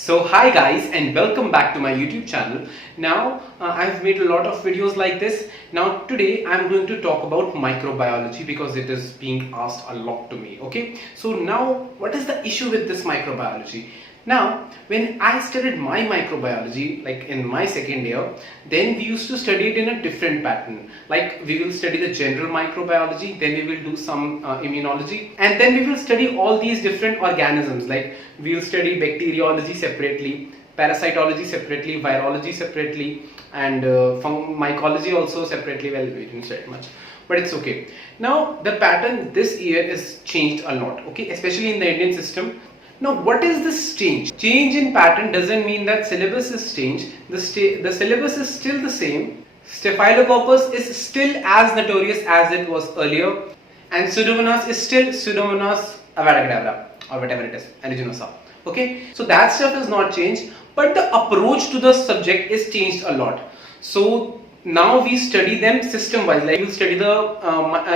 So hi guys and welcome back to my YouTube channel. Now I've made a lot of videos like this. Now today I'm going to talk about microbiology because it is being asked a lot to me. Okay, so now what is the issue with this microbiology? Now when I studied my microbiology like in my second year, then we used to study it in a different pattern. Like we will study the general microbiology, then we will do some immunology, and then we will study all these different organisms. Like we will study bacteriology separately, parasitology separately, virology separately, and mycology also separately. Well, we didn't study much, but it's okay. Now the pattern this year is changed a lot, okay, especially in the Indian system. Now what is this change? Change in pattern doesn't mean that syllabus is changed. The syllabus is still the same. Staphylococcus is still as notorious as it was earlier, and Pseudomonas is still Pseudomonas agadabra or whatever it is, aeruginosa. Okay, so that stuff is not changed, but the approach to the subject is changed a lot. So now we study them system wise. Like we'll study the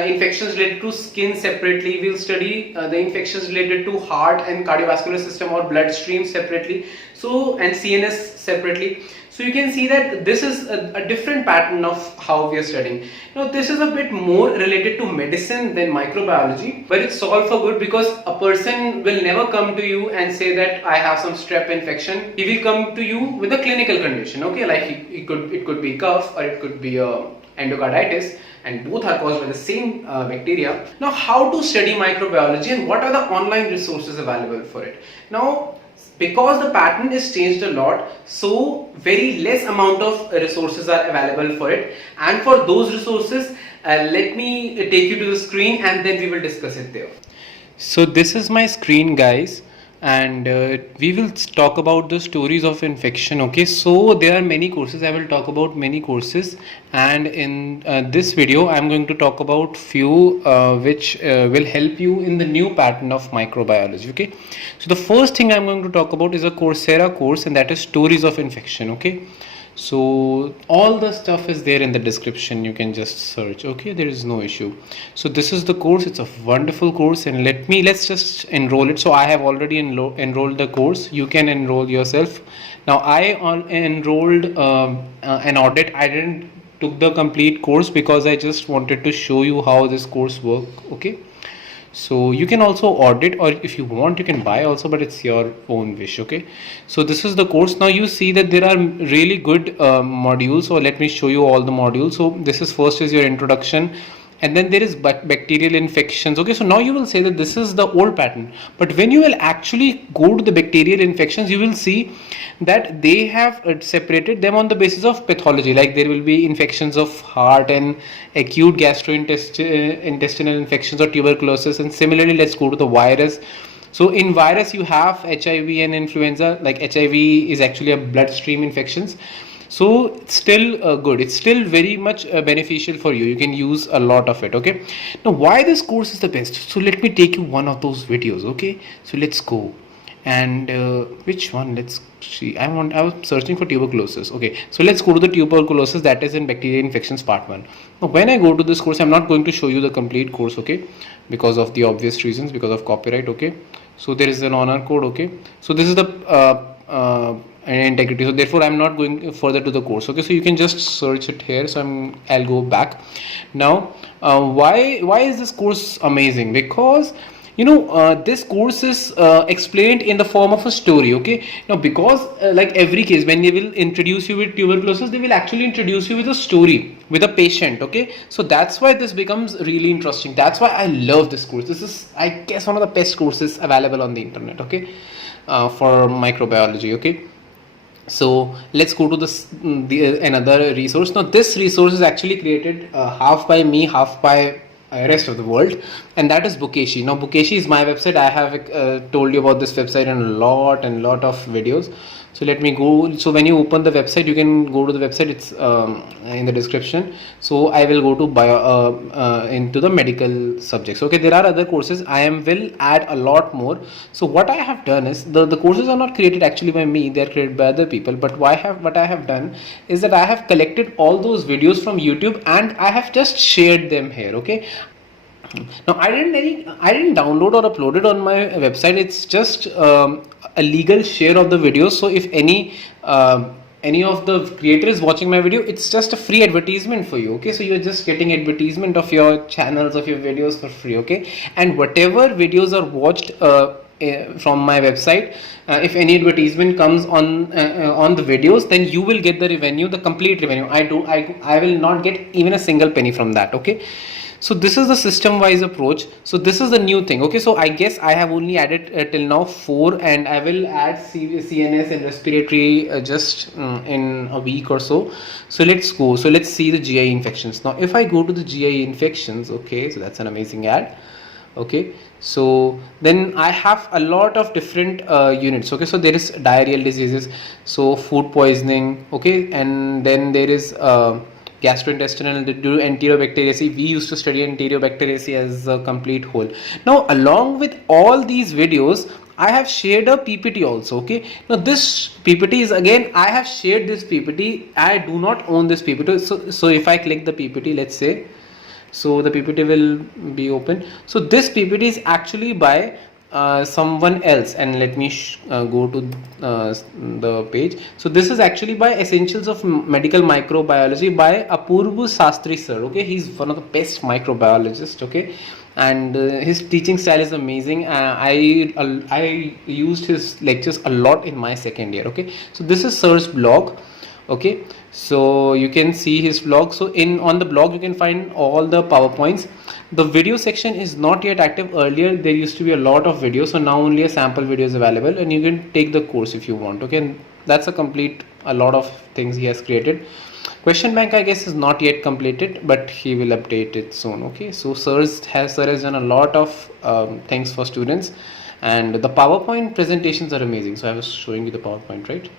infections related to skin separately, we'll study the infections related to heart and cardiovascular system or bloodstream separately, so and CNS separately. So you can see that this is a different pattern of how we are studying. Now this is a bit more related to medicine than microbiology, but it's all for good because a person will never come to you and say that I have some strep infection. He will come to you with a clinical condition, okay, like it could be cough or it could be endocarditis, and both are caused by the same bacteria. Now how to study microbiology and what are the online resources available for it? Now because the pattern is changed a lot, so very less amount of resources are available for it, and for those resources let me take you to the screen and then we will discuss it there. So this is my screen guys, and we will talk about the stories of infection. Okay, so there are many courses. I will talk about many courses, and in this video I'm going to talk about few which will help you in the new pattern of microbiology. Okay, so the first thing I'm going to talk about is a Coursera course, and that is stories of infection. Okay, so all the stuff is there in the description, you can just search. Okay, there is no issue. So this is the course. It's a wonderful course, and let's just enroll it. So I have already enrolled the course. You can enroll yourself. Now I enrolled an audit. I didn't took the complete course because I just wanted to show you how this course work. Okay, so you can also audit, or if you want you can buy also, but it's your own wish. Okay, so this is the course. Now you see that there are really good modules, so let me show you all the modules. So this is first is your introduction, and then there is bacterial infections. Okay, so now you will say that this is the old pattern, but when you will actually go to the bacterial infections, you will see that they have separated them on the basis of pathology. Like there will be infections of heart and acute gastrointestinal infections or tuberculosis, and similarly let's go to the virus. So in virus you have HIV and influenza. Like HIV is actually a bloodstream infections, so it's still good. It's still very much beneficial for you. You can use a lot of it. Okay, now why this course is the best? So let me take you one of those videos. Okay, so let's go. And which one? Let's see. I was searching for tuberculosis. Okay, so let's go to the tuberculosis, that is in bacterial infections part 1. Now when I go to this course, I'm not going to show you the complete course, okay, because of the obvious reasons, because of copyright. Okay, so there is an honor code. Okay, so this is the integrity, so therefore I'm not going further to the course. Okay, so you can just search it here. So I'll go back now. Why is this course amazing? Because this course is explained in the form of a story. Okay, now because like every case when they will introduce you with tuberculosis, they will actually introduce you with a story, with a patient. Okay, so that's why this becomes really interesting. That's why I love this course. This is, I guess, one of the best courses available on the internet. Okay, for microbiology. Okay, so let's go to this another resource. Now this resource is actually created half by me, half by rest of the world, and that is Bukeshi. Now Bukeshi is my website. I have told you about this website in a lot of videos. So let me go. So when you open the website, you can go to the website. It's in the description. So I will go to bio into the medical subjects. Okay, there are other courses. I will add a lot more. So what I have done is the courses are not created actually by me. They are created by other people. But what I have done is that I have collected all those videos from YouTube and I have just shared them here. Okay. Now I didn't download or upload it on my website. It's just a legal share of the video. So if any of the creator is watching my video, it's just a free advertisement for you. Okay, so you're just getting advertisement of your channels, of your videos for free. Okay, and whatever videos are watched from my website, if any advertisement comes on the videos, then you will get the revenue, the complete revenue. I will not get even a single penny from that. Okay, so this is the system wise approach. So this is the new thing. Okay, so I guess I have only added till now 4, and I will add CNS and respiratory just in a week or so. So let's go. So let's see the GI infections. Now if I go to the GI infections, okay, so that's an amazing ad. Okay, so then I have a lot of different units. Okay, so there is diarrheal diseases, so food poisoning. Okay, and then there is gastrointestinal enterobacteriaceae. We used to study enterobacteriaceae as a complete whole. Now along with all these videos, I have shared a PPT also. Okay, now this PPT is, again, I have shared this PPT. I do not own this PPT. So if I click the PPT, let's say, so the PPT will be open. So this PPT is actually by someone else, and let me go to the page. So this is actually by Essentials of Medical Microbiology by Apurva Sastry sir. Okay, he's one of the best microbiologists. Okay, and his teaching style is amazing. I used his lectures a lot in my second year. Okay, so this is sir's blog. Okay, so you can see his blog. So on the blog you can find all the PowerPoints. The video section is not yet active. Earlier there used to be a lot of videos, so now only a sample video is available, and you can take the course if you want. Okay, and that's a lot of things he has created. Question bank, I guess, is not yet completed, but he will update it soon. Okay, so sir has done a lot of things for students, and the PowerPoint presentations are amazing. So I was showing you the PowerPoint, right?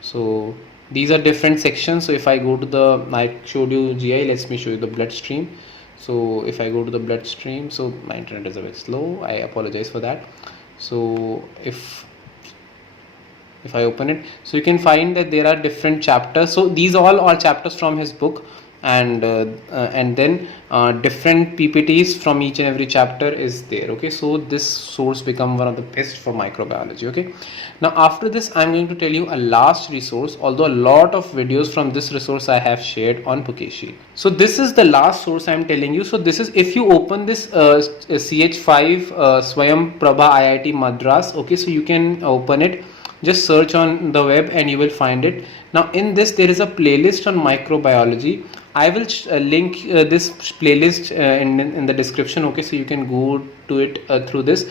So these are different sections. So if I go to I showed you GI, let me show you the bloodstream. So if I go to the bloodstream, so my internet is a bit slow, I apologize for that. So if I open it, so you can find that there are different chapters. So these all are chapters from his book, and then different PPTs from each and every chapter is there. Okay, so this source become one of the best for microbiology. Okay, now after this I'm going to tell you a last resource, although a lot of videos from this resource I have shared on Bukeshi. So this is the last source I'm telling you. So this is, if you open this CH5 Swayam Prabha IIT Madras. Okay, so you can open it, just search on the web and you will find it. Now in this there is a playlist on microbiology. I will link this playlist in the description. Okay, so you can go to it through this.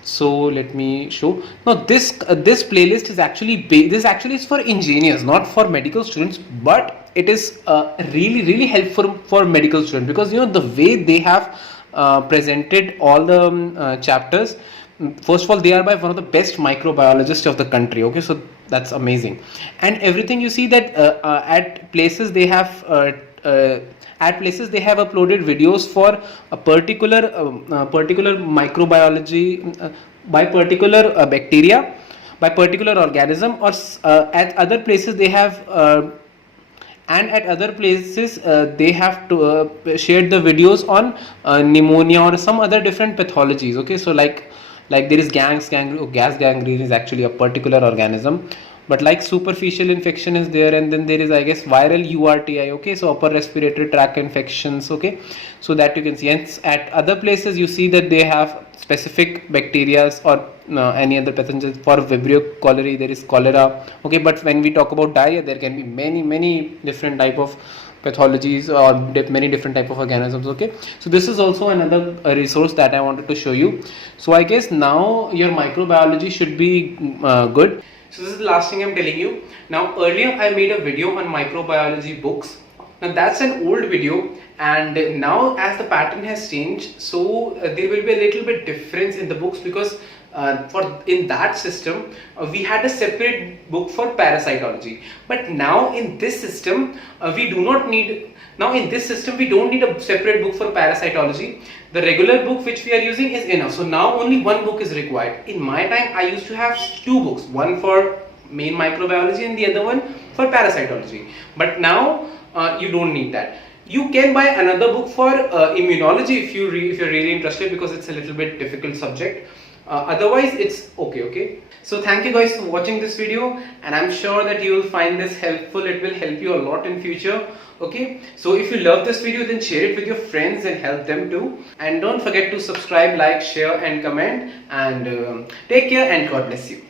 So let me show. Now this playlist is actually this actually is for engineers, not for medical students, but it is really helpful for medical students, because you know the way they have presented all the chapters. First of all, they are by one of the best microbiologists of the country. Okay, so that's amazing. And everything you see that at places they have uploaded videos for a particular microbiology, by particular bacteria, by particular organism, or at other places they have and at other places they have to shared the videos on pneumonia or some other different pathologies. Okay, so like there is gas gangrene is actually a particular organism, but like superficial infection is there, and then there is, I guess, viral URTI. Okay, so upper respiratory tract infections. Okay, so that you can see. And at other places you see that they have specific bacteria or any other pathogens. For Vibrio cholerae there is cholera. Okay, but when we talk about diarrhea, there can be many different type of pathologies or many different type of organisms. Okay, so this is also another resource that I wanted to show you. So I guess now your microbiology should be good. So this is the last thing I'm telling you. Now earlier I made a video on microbiology books. Now that's an old video, and now as the pattern has changed, so there will be a little bit difference in the books, because in that system we had a separate book for parasitology, but now in this system we don't need a separate book for parasitology. The regular book which we are using is enough. So now only one book is required. In my time I used to have two books, one for main microbiology and the other one for parasitology, but now you don't need that. You can buy another book for immunology if you're really interested, because it's a little bit difficult subject. Otherwise it's okay. So thank you guys for watching this video, and I'm sure that you will find this helpful. It will help you a lot in future. Okay, so if you love this video, then share it with your friends and help them too. And don't forget to subscribe, like, share and comment, and take care, and God bless you.